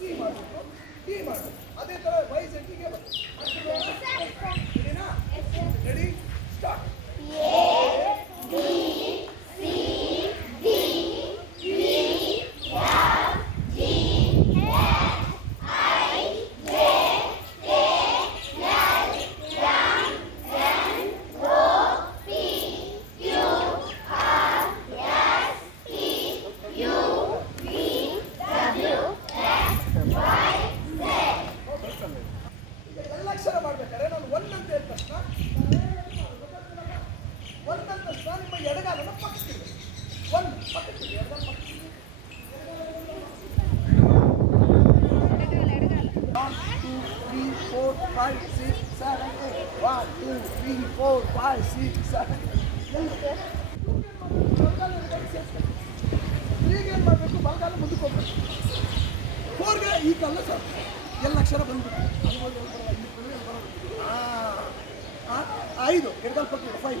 C ಮಾಡಬೇಕು T ಮಾಡಬೇಕು ಅದೇ ಥರ five, six, seven, ಏನು ಮಾಡಬೇಕು ಬಲಗಾಲ ಮುಂದಕ್ಕೆ ಹೋಗ್ಬೇಕು ಫೋರ್ಗೆ ಈ ಕಾಲ ಸರ್ ಎಲ್ಲ ಅಕ್ಷರ ಬಂದ್ಬಿಟ್ಟು ಐದು ಎಡಗಾಲ ಪಕ್ಕ ಫೈವ್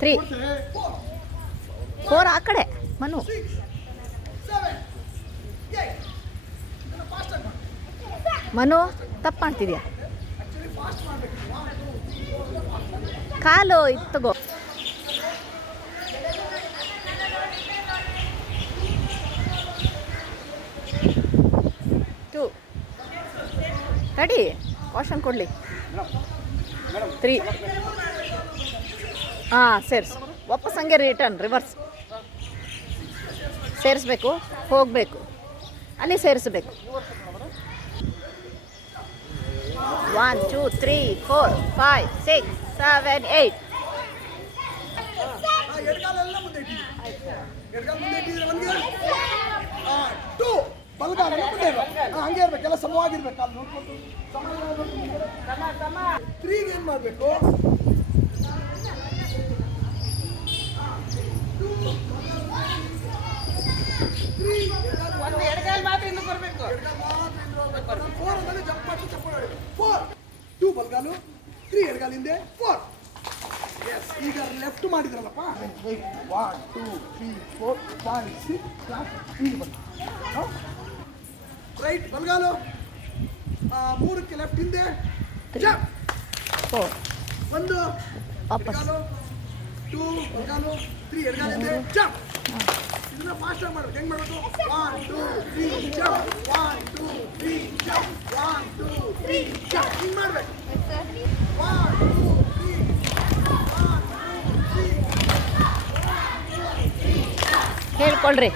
ತ್ರೀ ಫೋರ್ ಆ ಕಡೆ. ಮನು. ಮನು, ತಪ್ಪು ಮಾಡ್ತಿದ್ಯಾ? ಕಾಲು ಇತ್ತು ಗೋ ಟೂ ತಡಿ ವಾಶನ್ ಕೊಡಲಿ. ತ್ರೀ ಹಾಂ, ಸೇರ್ಸ್. ವಾಪಸ್ ಹಂಗೆ ರಿಟರ್ನ್ ರಿವರ್ಸ್ ಸೇರಿಸ್ಬೇಕು, ಹೋಗಬೇಕು. ಅಲ್ಲಿ ಸೇರಿಸ್ಬೇಕು. One two three four five six seven eight ಹಂಗೆ ಇರ್ಬೇಕು. ಎಲ್ಲ ಸಮವಾಗಿರ್ಬೇಕು. ಅಲ್ಲಿ ನೋಡ್ಕೊಂಡು. ತ್ರೀಗೆ ಏನು ಮಾಡಬೇಕು ಎಡಗಾಲ್ ಮಾತ್ರ ಇನ್ನು ಬರ್ಬೇಕು ಫೋರ್ ಅಂದ್ರೆ ಜಂಪ್ ಮಾಡಿ ಜಂಪ್ ಮಾಡಿ ಫೋರ್ ಟೂ ಬಲ್ಗಾಲು ತ್ರೀ ಎಡ್ಗಾಲು ಹಿಂದೆ ಫೋರ್ ಎಸ್ ಈಗ left ಮಾಡಿದ್ರಲ್ಲಪ್ಪ. One two three four five six ಈಗ ಬಂದು ರೈಟ್ ಬಲ್ಗಾಲು. ಆ, ಮೂರಕ್ಕೆ ಲೆಫ್ಟ್ ಹಿಂದೆ. ಜಂಪ್ ಫೋರ್ ಒಂದು. ವಾಪಸ್. ಎಡಗಾಲು. ಟೂ ಬಲ್ಗಾಲು. ತ್ರೀ ಎಡಗಾಲ ಹಿಂದೆ. ಜಂಪ್ ಇದನ್ನ ಫಾಸ್ಟ್ ಆಗಿ ಮಾಡ್ಬೇಕು. ಹೆಂಗ್ ಮಾಡಬೇಕು? One two three jump one two three jump one two three jump ಹಿಂಗ್ ಮಾಡ್ಬೇಕು. ಹೇಳ್ಕೊಳ್ರಿ.